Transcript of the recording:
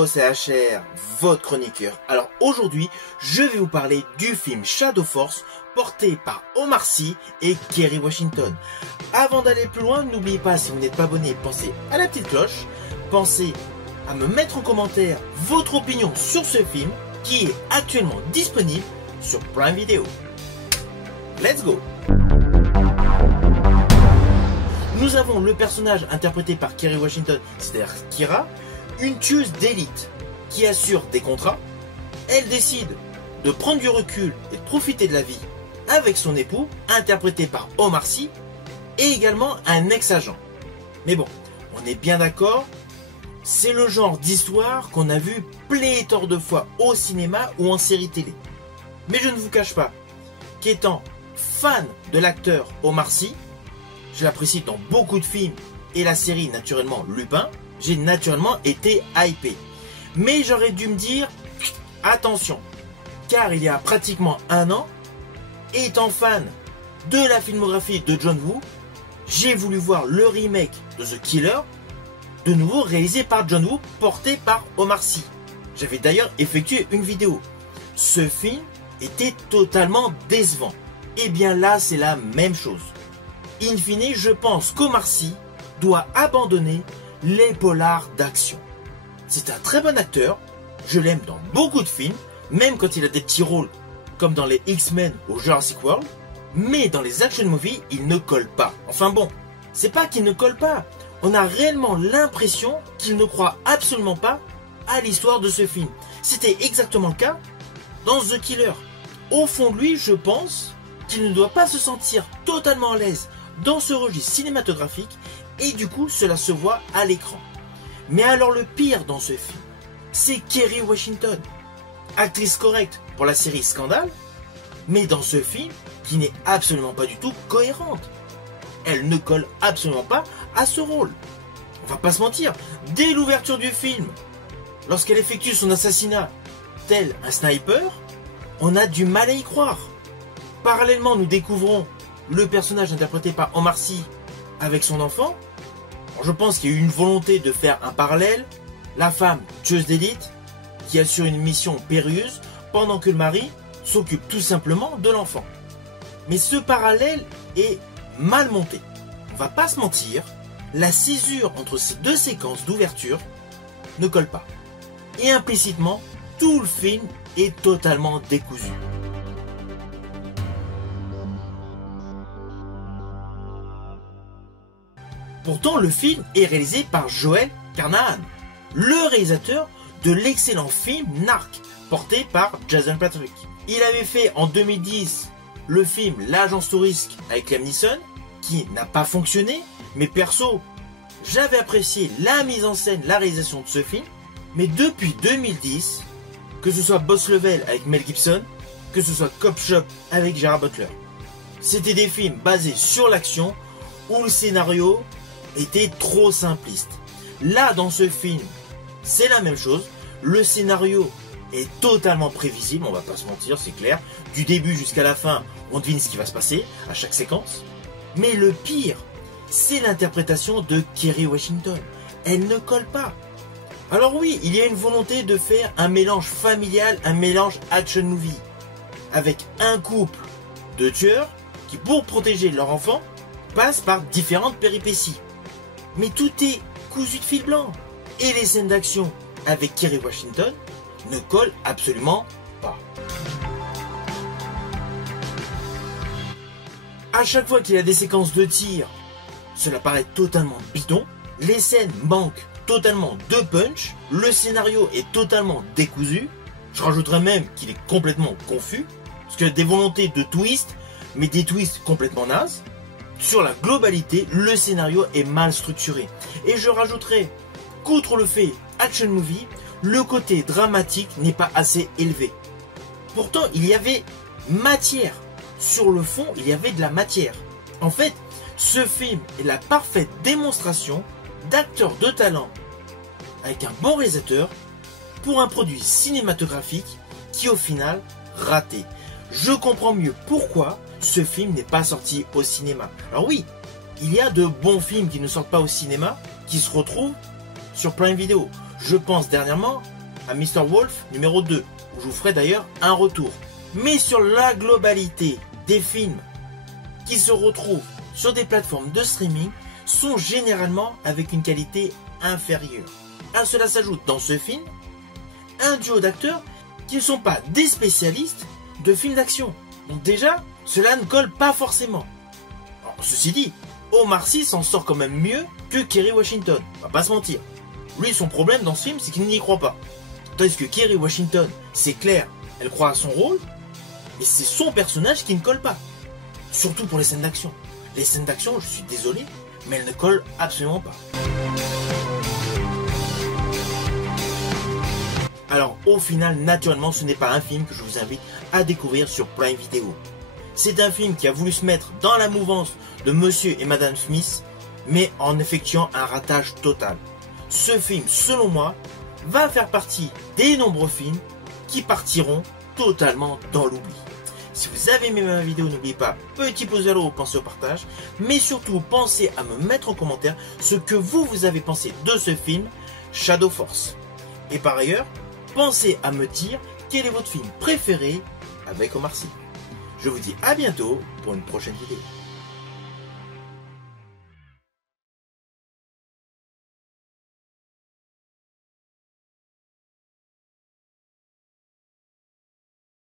Hello, c'est HR, votre chroniqueur. Alors aujourd'hui, je vais vous parler du film Shadow Force, porté par Omar Sy et Kerry Washington. Avant d'aller plus loin, n'oubliez pas, si vous n'êtes pas abonné, pensez à la petite cloche, pensez à me mettre en commentaire votre opinion sur ce film, qui est actuellement disponible sur Prime Video. Let's go! Nous avons le personnage interprété par Kerry Washington, c'est-à-dire Kira, une tueuse d'élite qui assure des contrats. Elle décide de prendre du recul et de profiter de la vie avec son époux, interprété par Omar Sy, et également un ex-agent. Mais bon, on est bien d'accord, c'est le genre d'histoire qu'on a vu pléthore de fois au cinéma ou en série télé. Mais je ne vous cache pas qu'étant fan de l'acteur Omar Sy, je l'apprécie dans beaucoup de films et la série naturellement Lupin, j'ai naturellement été hypé. Mais j'aurais dû me dire attention, car il y a pratiquement un an, étant fan de la filmographie de John Woo, j'ai voulu voir le remake de The Killer, de nouveau réalisé par John Woo, porté par Omar Sy. J'avais d'ailleurs effectué une vidéo. Ce film était totalement décevant. Et bien là, c'est la même chose. In fine, je pense qu'Omar Sy doit abandonner les polars d'action. C'est un très bon acteur, je l'aime dans beaucoup de films, même quand il a des petits rôles, comme dans les X-Men ou Jurassic World, mais dans les action movies, il ne colle pas. Enfin bon, c'est pas qu'il ne colle pas, on a réellement l'impression qu'il ne croit absolument pas à l'histoire de ce film. C'était exactement le cas dans The Killer. Au fond de lui, je pense qu'il ne doit pas se sentir totalement à l'aise dans ce registre cinématographique, et du coup cela se voit à l'écran. Mais alors le pire dans ce film, c'est Kerry Washington, actrice correcte pour la série Scandale, mais dans ce film qui n'est absolument pas du tout cohérente. Elle ne colle absolument pas à ce rôle. On va pas se mentir, dès l'ouverture du film, lorsqu'elle effectue son assassinat tel un sniper, on a du mal à y croire. Parallèlement, nous découvrons le personnage interprété par Omar Sy avec son enfant. Alors, je pense qu'il y a eu une volonté de faire un parallèle. La femme tueuse d'élite qui assure une mission périlleuse pendant que le mari s'occupe tout simplement de l'enfant. Mais ce parallèle est mal monté. On va pas se mentir, la césure entre ces deux séquences d'ouverture ne colle pas. Et implicitement, tout le film est totalement décousu. Pourtant, le film est réalisé par Joel Carnahan, le réalisateur de l'excellent film Narc, porté par Jason Patric. Il avait fait en 2010 le film L'Agent sous risque avec Liam Neeson, qui n'a pas fonctionné, mais perso, j'avais apprécié la mise en scène, la réalisation de ce film. Mais depuis 2010, que ce soit Boss Level avec Mel Gibson, que ce soit Cop Shop avec Gerard Butler, c'était des films basés sur l'action où le scénario était trop simpliste. Là, dans ce film, c'est la même chose. Le scénario est totalement prévisible, on va pas se mentir, c'est clair. Du début jusqu'à la fin, on devine ce qui va se passer à chaque séquence. Mais le pire, c'est l'interprétation de Kerry Washington. Elle ne colle pas. Alors oui, il y a une volonté de faire un mélange familial, un mélange action movie, avec un couple de tueurs qui, pour protéger leur enfant, passent par différentes péripéties. Mais tout est cousu de fil blanc. Et les scènes d'action avec Kerry Washington ne collent absolument pas. À chaque fois qu'il y a des séquences de tir, cela paraît totalement bidon. Les scènes manquent totalement de punch. Le scénario est totalement décousu. Je rajouterais même qu'il est complètement confus, parce qu'il y a des volontés de twist, mais des twists complètement nazes. Sur la globalité, le scénario est mal structuré. Et je rajouterai qu'outre le fait action movie, le côté dramatique n'est pas assez élevé. Pourtant, il y avait matière. Sur le fond, il y avait de la matière. En fait, ce film est la parfaite démonstration d'acteurs de talent avec un bon réalisateur pour un produit cinématographique qui au final raté. Je comprends mieux pourquoi ce film n'est pas sorti au cinéma. Alors oui, il y a de bons films qui ne sortent pas au cinéma, qui se retrouvent sur Prime Video. Je pense dernièrement à Mr. Wolf numéro 2, où je vous ferai d'ailleurs un retour. Mais sur la globalité des films qui se retrouvent sur des plateformes de streaming sont généralement avec une qualité inférieure. À cela s'ajoute dans ce film un duo d'acteurs qui ne sont pas des spécialistes de films d'action. Donc déjà, cela ne colle pas forcément. Alors, ceci dit, Omar Sy s'en sort quand même mieux que Kerry Washington, on va pas se mentir. Lui, son problème dans ce film, c'est qu'il n'y croit pas. Tandis que Kerry Washington, c'est clair, elle croit à son rôle, et c'est son personnage qui ne colle pas. Surtout pour les scènes d'action. Les scènes d'action, je suis désolé, mais elles ne collent absolument pas. Alors au final, naturellement, ce n'est pas un film que je vous invite à découvrir sur Prime Video. C'est un film qui a voulu se mettre dans la mouvance de Monsieur et Madame Smith, mais en effectuant un ratage total. Ce film, selon moi, va faire partie des nombreux films qui partiront totalement dans l'oubli. Si vous avez aimé ma vidéo, n'oubliez pas, petit pouce vers le haut, pensez au partage, mais surtout pensez à me mettre en commentaire ce que vous avez pensé de ce film Shadow Force. Et par ailleurs, pensez à me dire quel est votre film préféré avec Omar Sy. Je vous dis à bientôt pour une prochaine vidéo.